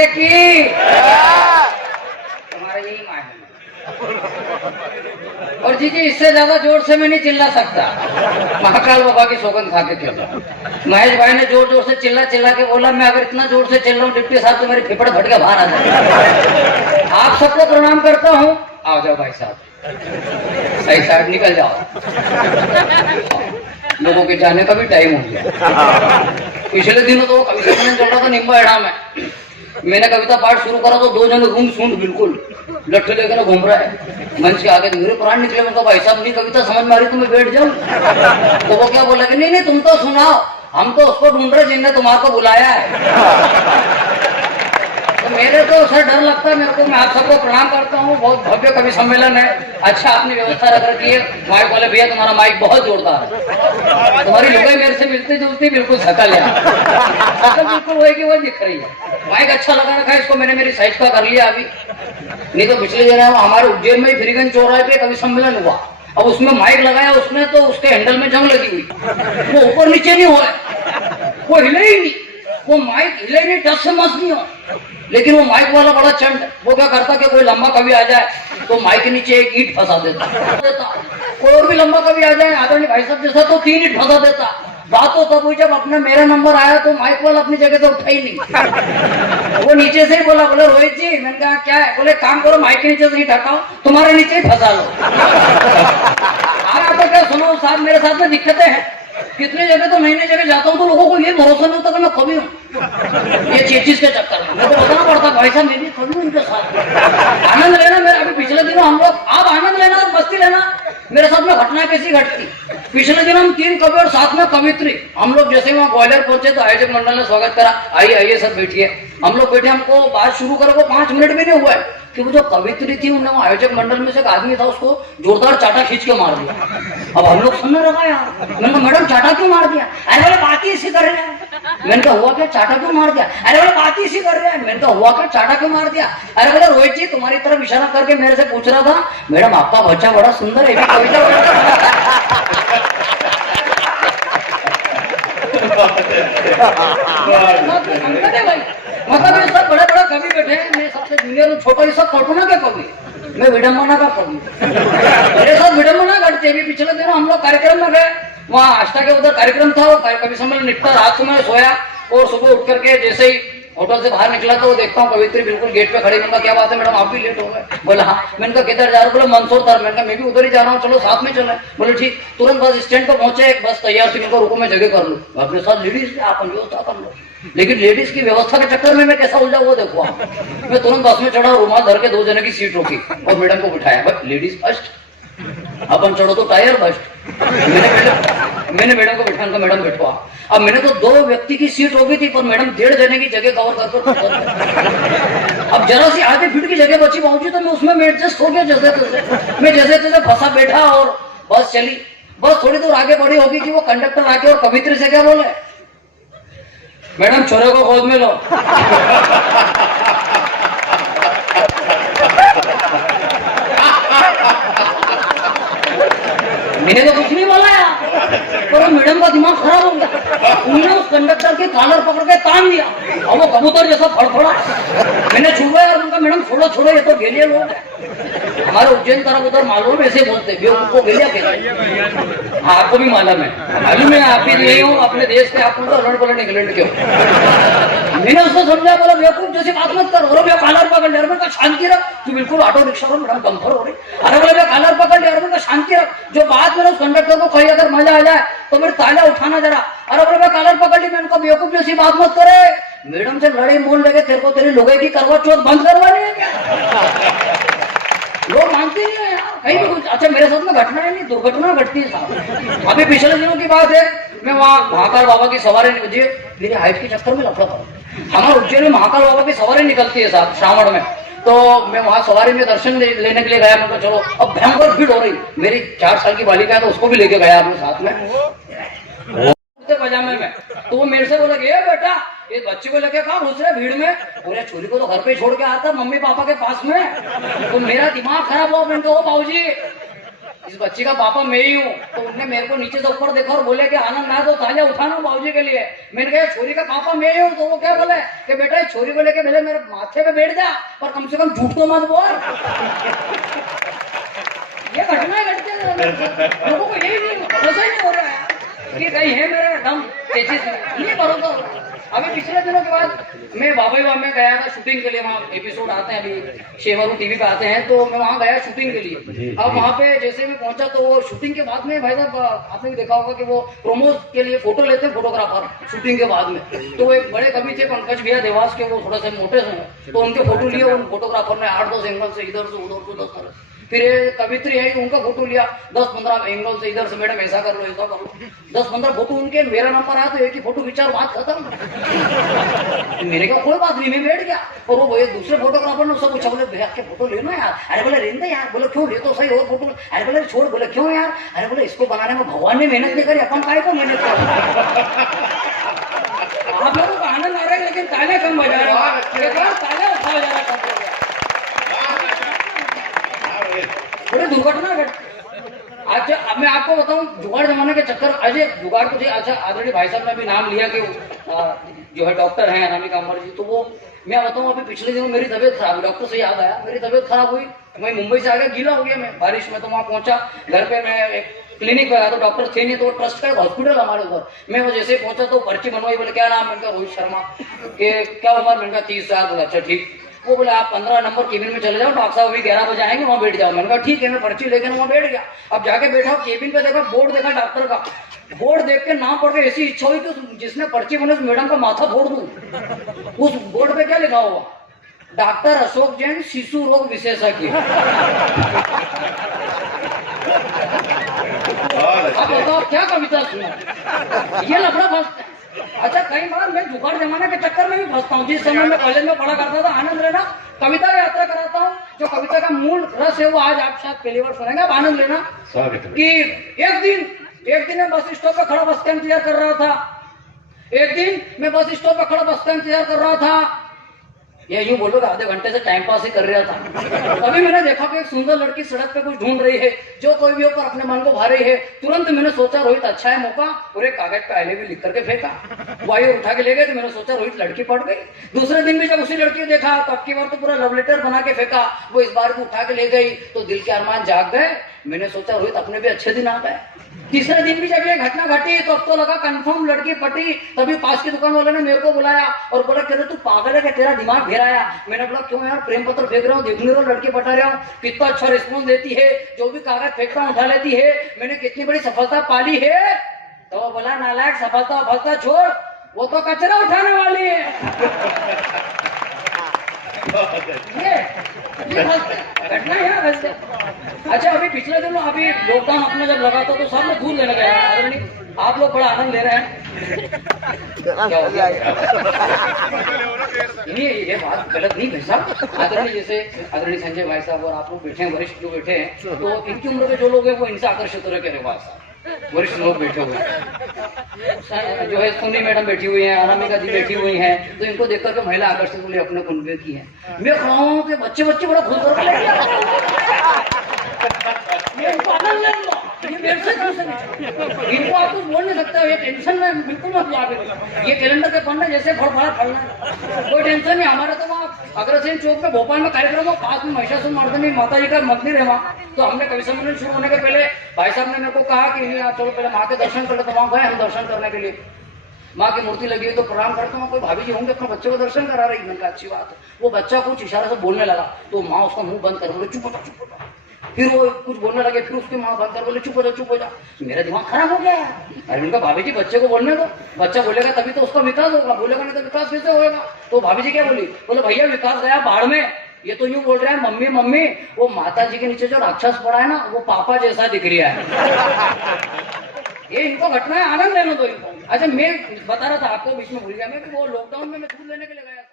राधे की। तुम्हारा यही माय है। और जी इससे ज्यादा जोर से मैं नहीं चिल्ला सकता। महाकाल बाबा की सौगंध खा के चिल्ला। महेश भाई ने जोर जोर से चिल्ला चिल्ला के बोला मैं अगर इतना जोर से चिल्ला रहा हूँ डिप्टी साहब तो मेरी फिपड़ फट के बाहर आ जाए। आप सबको प्रणाम करता हूँ। आओ जाओ भाई साहब, सही साइड निकल जाओ। लोगों के जाने का भी टाइम हो गया। पिछले दिनों तो कवि सम्मेलन चल रहा था निम्बाहेड़ा में। मैंने कविता पाठ शुरू करा तो दो जन रूम सूंड बिल्कुल लट्ठे लेकर घूम रहा है मंच के आगे। मेरे प्राण निकले। मैं भाई साहब नहीं कविता समझ में आ रही तो मैं बैठ जाऊं। तो वो क्या बोला कि नहीं नहीं तुम तो सुनाओ, हम तो उसको ढूंढ रहे जिसने तुम्हारे बुलाया है। तो मेरे को सर डर लगता है मेरे को। मैं आप सबको प्रणाम करता हूँ। बहुत भव्य कवि सम्मेलन है। अच्छा आपने व्यवस्था रख रखी है। माइक वाले भैया तुम्हारा माइक बहुत जोरदार है। तुम्हारी लुगाई मेरे से मिलती जुलती बिल्कुल शकल है। बिल्कुल वही की वही दिख रही है। माइक अच्छा लगा रखा है। इसको मैंने मेरी साइज का कर लिया अभी। नहीं तो पिछले दिन हमारे उज्जैन में फ्रीगंज चौराहे पे कवि सम्मेलन हुआ। अब उसमें माइक लगाया उसने तो उसके हैंडल में जंग लगी हुई। वो ऊपर नीचे नहीं हो रहा, वो हिले ही नहीं। वो माइक हिले नहीं, टच से मस नहीं हो। लेकिन वो माइक वाला बड़ा चंड। वो क्या करता कि कोई लंबा कवि आ जाए तो माइक के नीचे एक ईंट फंसा देता। कोई और भी लंबा कवि आ जाए आदरणीय भाई साहब जैसा तो 3 ईंट फंसा देता। बात तो तब हुई जब अपने मेरा नंबर आया तो माइक वाला अपनी जगह से उठा ही नहीं। वो नीचे से ही बोला, बोले रोहित जी। मैंने कहा क्या है? बोले काम करो माइक के नीचे से नहीं ढकाओ, तुम्हारे नीचे ही फंसा लो। आपको क्या सुनो साहब, मेरे साथ में दिक्कतें हैं। कितनी जगह तो नई नई जगह जाता हूँ तो लोगों को ये भरोसा नहीं होता कि मैं कवि हूँ। ये चीज के चक्कर में मेरे को बताना पड़ता भाई साहब मैं भी कवि हूँ उनके साथ। आनंद लेना मेरा। अभी पिछले दिनों हम लोग, आप आनंद लेना और मस्ती लेना। मेरे साथ में घटना कैसी घटती। पिछले दिन हम 3 कवि और साथ में कवित्री। हम लोग जैसे वहाँ ग्वालियर पहुंचे तो आयोजक मंडल ने स्वागत करा। आइए आइए सब बैठिए। हम लोग बैठे। हमको बात शुरू करे को 5 मिनट भी नहीं हुआ है कि वो जो कवित्री थी उन्होंने वो आयोजक मंडल में से एक आदमी था उसको जोरदार चाटा खींच के मार दिया। अब हम लोग सुनने लगा यार। मैंने कहा मैडम चाटा क्यों मार दिया? अरे बोले बात ही इसी कर रहे हैं। मैंने कहा हुआ क्या? चाटा क्यों मार दिया? अरे बोले बात ही इसी कर रहे हैं। मैंने कहा हुआ क्या? चाटा क्यों मार दिया? अरे बोले रोहित जी तुम्हारी तरफ इशारा करके मेरे से पूछ रहा था मैडम आपका बच्चा बड़ा सुंदर है कविता। मतलब ये सब बड़े बड़े कवि बैठे हैं। मैं सबसे जूनियर हूँ, छोटा ही सब कल्पना के कवि। मैं विडम्बना का कवि। मेरे साथ विडम्बना घटती है। पिछले दिनों हम लोग कार्यक्रम में गए। वहाँ आष्टा के उधर कार्यक्रम था। कवि सम्मेलन निपटा। रात को मैं सोया और सुबह उठ करके जैसे ही होटल से बाहर निकला तो देखता हूँ कवित्री बिल्कुल गेट पे खड़ी। मैंने कहा क्या बात है मैडम आप भी लेट हो गए? बोला हाँ। मैंने कहा किधर जा रहे? बोले मंदसौर तर। मैंने कहा मैं भी उधर ही जा रहा हूँ, चलो साथ में चले। बोले ठीक। तुरंत बस स्टैंड पर पहुंचे। एक बस तैयार थी। रुको मैं जगह कर लूँ। अपने साथ लेडीज आप व्यवस्था कर लो। लेकिन लेडीज की व्यवस्था के चक्कर में मैं कैसा उलझा वो देखो आप। मैं तुरंत बस में चढ़ा, रुमाल धर के 2 जने की सीट रोकी और मैडम को बिठाया। बस लेडीज फर्स्ट, अपन चढ़ो तो टायर फर्स्ट। मैंने मैडम को बिठाया, मैडम बैठो। अब मैंने तो 2 व्यक्ति की सीट होगी थी पर मैडम 1.5 जने की जगह कवर कर। अब जरा सी आधे फीट की जगह बची पहुंची तो मैं उसमें मैं एडजस्ट हो गया जैसे तैसे। मैं जैसे तैसे फंसा बैठा और बस चली। बस थोड़ी दूर आगे बढ़ी होगी कि वो कंडक्टर आके और कवित्री से क्या बोले मैडम छोरे को गोद में लो। मैंने तो कुछ नहीं बोला यार, पर मैडम का दिमाग खराब हो गया। उन्होंने उस कंडक्टर के कॉलर पकड़ के तान दिया और वो कबूतर जैसा फड़फड़ा। मैंने छुआ और उनका मैडम छोड़ो छोड़ो ये तो गेलिया लोग हैं। हमारे उज्जैन तरफ उधर मालूम ऐसे बोलते बेवकूफ को गेलिया कहते। आपको भी मालूम है आप भी नहीं हो अपने देश के। आप लड़ बोले इंग्लैंड के हो। मैंने उसको समझा, बोला बेवकूफ जैसी बात मत कर। और कॉलर पकड़ लिया। मैंने शांति रख, तू बिल्कुल ऑटो रिक्शा में मैडम कम्फर्ट हो रही। अरे बोले कॉलर पकड़ लिया। मैंने शांति रख, जो बात मैंने उस कंडक्टर को कही अगर मजा आ जाए तो मेरे ताला उठाना जरा। अरे बोले कॉलर पकड़ ली। मैंने कहा बेवकूफ जैसी बात मत करे। मैडम से लड़ाई मोल लगे तेरे को तेरी लुगाई की करवा चौथ बंद करवानी है क्या? लोग मानते नहीं है यार कहीं भी कुछ। अच्छा मेरे साथ में घटना है नहीं, दुर्घटना घटती है साहब। अभी पिछले दिनों की बात है। मैं वहाँ महाकाल बाबा की सवारी मेरी हाइट के चक्कर में लफड़ा पड़ा। हमारे उज्जैन में महाकाल बाबा की सवारी निकलती है साहब श्रावण में। तो मैं वहाँ सवारी में दर्शन लेने के लिए गया। मैं चलो अब भयंकर भीड़ हो रही। मेरी 4 साल की बालिका है तो उसको भी लेके गया अपने साथ में पजामे में। तो वो मेरे से बोला कि बेटा ये बच्चे को लेके कहा घुस रहे भीड़ में। बोले छोरी को तो घर पे छोड़ के आता मम्मी पापा के पास में। तो मेरा दिमाग खराब हुआ। मैंने कहा बाबूजी इस बच्ची का पापा मैं ही हूँ। तो उनने मेरे को नीचे से ऊपर देखा और बोले कि आनंद ना तो तालियां उठाना बाबूजी के लिए। मैंने कहा छोरी का पापा मैं ही हूँ। तो वो क्या बोले कि बेटा छोरी को लेके पहले मेरे माथे पे बैठ जा, पर कम से कम झूठ तो मत बोल। ये घटनाएं घटती है, लोगों को यही भरोसा ही नहीं हो रहा है कि कहीं है मेरा दम तेजी से, नहीं भरोसा हो रहा। अभी पिछले दिनों के बाद मैं बाबा में गया था शूटिंग के लिए। वहाँ एपिसोड आते हैं अभी शेवरू टीवी पे आते हैं, तो मैं वहाँ गया शूटिंग के लिए। अब वहाँ पे जैसे मैं पहुंचा तो वो शूटिंग के बाद में भाई साहब आपने भी देखा होगा कि वो प्रोमो के लिए फोटो लेते हैं फोटोग्राफर शूटिंग के बाद में। तो वो एक बड़े कवि थे पंकज भैया देवास के, वो थोड़ा सा मोटे से, तो उनके फोटो लिए उन फोटोग्राफर ने 8-10 एंगल से इधर से उधर से 10 तरह। फिर कवित्री है उनका फोटो लिया 10-15 एंगल से, इधर से मैडम ऐसा कर लो ऐसा कर लो, 10-15 फोटो उनके। मेरा नंबर आया तो एक ही फोटो खींचा, बात खत्म। मेरे को कोई बात नहीं, मैं बैठ गया। और वो एक दूसरे फोटोग्राफर ने उससे पूछा, बोले भैया के फोटो लेना यार। अरे बोले लेना यार। बोले क्यों, ले तो सही और फोटो। अरे बोले छोड़। बोले क्यों यार। अरे बोले इसको बनाने में भगवान ने मेहनत नहीं करी, अपन काय को मेहनत कर। आप लोगों को आनंद आ रहा है लेकिन ताले कम बजा रहे हो, ताले उठा जा रहा है। बड़ी दुर्घटना घटी। अच्छा अब मैं आपको बताऊं जुगाड़ जमाने के चक्कर, अजय जुगाड़ तो अच्छा ऑलरेडी भाई साहब ने भी नाम लिया कि जो है डॉक्टर हैं अनामिका अमर जी। तो वो मैं बताऊं अभी पिछले दिनों मेरी तबीयत खराब हुई, डॉक्टर से याद आया मेरी तबीयत खराब हुई। मैं मुंबई से आ गया, गीला हो गया मैं बारिश में। तो वहाँ पहुंचा, घर पे मैं एक क्लिनिक पे आया तो डॉक्टर थे नहीं, तो ट्रस्ट का एक हॉस्पिटल हमारे उधर। मैं वो जैसे पहुंचा तो पर्ची बनवाई। बोले क्या नाम। मैंने कहा रोहित शर्मा। के क्या उम्र। मैंने कहा 30 साल। बोला अच्छा ठीक। वो बोले आप 15 नंबर केबिन में चले जाओ, डॉक्टर साहब अभी 11 बजे आएंगे, वहाँ बैठ जाओ। मैंने कहा ठीक है। मैं पर्ची लेकर वहाँ बैठ गया। अब जाके बैठा केबिन पे, देखा बोर्ड देखा डॉक्टर का। बोर्ड देख के नाम पढ़ के ऐसी इच्छा हुई कि जिसने पर्ची बने उस मैडम का माथा फोड़ दूं। उस बोर्ड पे क्या लिखा हुआ, डॉक्टर अशोक जैन शिशु रोग विशेषज्ञ। अब बताओ क्या कविता सुना, ये लफड़ा फंसता है। अच्छा कई बार मैं जुगाड़ जमाने के चक्कर में भी फंसता हूँ। जिस समय मैं कॉलेज में पढ़ा करता था, आनंद लेना कविता यात्रा कराता हूँ। जो कविता का मूल रस है वो आज आप शायद पहली बार सुनेंगे। आप आनंद लेना कि एक दिन मैं बस स्टॉप पे खड़ा बस का इंतजार कर रहा था। एक दिन मैं बस स्टॉप पे खड़ा बस का इंतजार कर रहा था, ये यूं बोलो आधे घंटे से टाइम पास ही कर रहा था। तभी मैंने देखा कि एक सुंदर लड़की सड़क पे कुछ ढूंढ रही है जो कोई भी होकर अपने मन को भा रही है। तुरंत मैंने सोचा रोहित अच्छा है मौका, और एक कागज पे आई लिख करके फेंका। वायु उठा के ले गए तो मैंने सोचा रोहित लड़की पड़ गई। दूसरे दिन भी जब उसी लड़की को देखा तो अब की बार तो पूरा लव लेटर बना के फेंका। वो इस बार भी उठा के ले गई तो दिल के अरमान जाग गए। मैंने सोचा रोहित अपने भी अच्छे दिन आ गए। तीसरे दिन भी जब ये घटना घटी तो अब तो लगा कंफर्म लड़की पटी। तभी पास की दुकान वाले ने मेरे को बुलाया और बोला कह रहे तू पागल है क्या, तेरा दिमाग घेराया। मैंने बोला क्यों यार, प्रेम पत्र फेंक रहा हूँ, देख नहीं रहा लड़की पटा रहा हूँ, कितना अच्छा रिस्पॉन्स देती है, जो भी कागज फेंकता हूँ उठा लेती है, मैंने कितनी बड़ी सफलता पाली है। तो वो बोला नालायक सफलता छोड़, वो तो कचरा उठाने वाली है। ये घटना है वैसे। अच्छा अभी पिछले दिनों अभी लॉकडाउन अपने जब लगा था तो सब लोग दूध लेने गए। आप लोग बड़ा आनंद ले रहे हैं। क्या हो गया? ये बात गलत नहीं भाई साहब। आदरणीय जैसे आदरणीय संजय भाई साहब और आप लोग बैठे हैं, वरिष्ठ जो बैठे हैं, तो इनकी उम्र के जो लोग हैं वो इनसे आकर्षित हो रहे हैं। रिवाज वरिष्ठ लोग बैठे हुए हैं, जो है सोनी मैडम बैठी हुई है, अनामिका जी बैठी हुई हैं, तो इनको देख करके महिला आकर्षित बोले अपने कुंबे की है। मैं खड़ा हूँ कि बच्चे बड़ा खुश होकर इनको आनंद ले लो, ये मेरे से इनको आप कुछ बोल नहीं सकते। ये टेंशन में बिल्कुल मत ला। ये कैलेंडर के पन्ने जैसे फड़फड़ा फड़ना, कोई टेंशन नहीं। हमारे तो वहाँ अग्रसेन चौक पे भोपाल में कार्यक्रम हो, पास में महिषासुर मर्दिनी माता जी का मंदिर है वहाँ। तो हमने कवि सम्मेलन शुरू होने के पहले भाई साहब ने मेरे को कहा कि चलो पहले माँ के दर्शन कर ले। तो वहाँ गए हम दर्शन करने के लिए। माँ की मूर्ति लगी हुई तो प्रणाम करता हूँ। कोई भाभी जी होंगे अपने बच्चे को दर्शन करा रही। मैंने कहा अच्छी बात है। वो बच्चा कुछ इशारा से बोलने लगा तो माँ उसका मुंह बंद कर बोले चुप हो जा। फिर वो कुछ बोलने लगे, फिर उसकी माँ बंद कर बोले चुप हो जा। मेरा दिमाग खराब हो गया। अरे उनका भाभी जी बच्चे को बोलने दो, बच्चा बोलेगा तभी तो उसका विकास होगा, बोलेगा नहीं तो विकास कैसे होगा। तो भाभी जी क्या बोली, बोले भैया विकास गया बाढ़ में। ये तो यूं बोल रहे हैं मम्मी मम्मी वो माता जी के नीचे जो राक्षस पड़ा है ना वो पापा जैसा दिख रहा है। ये इनको घटना है, आनंद लेना दो इनको। अच्छा मैं बता रहा था आपको बीच में भूल गया मैं कि वो लॉकडाउन में मैं दूध लेने के लिए गया था।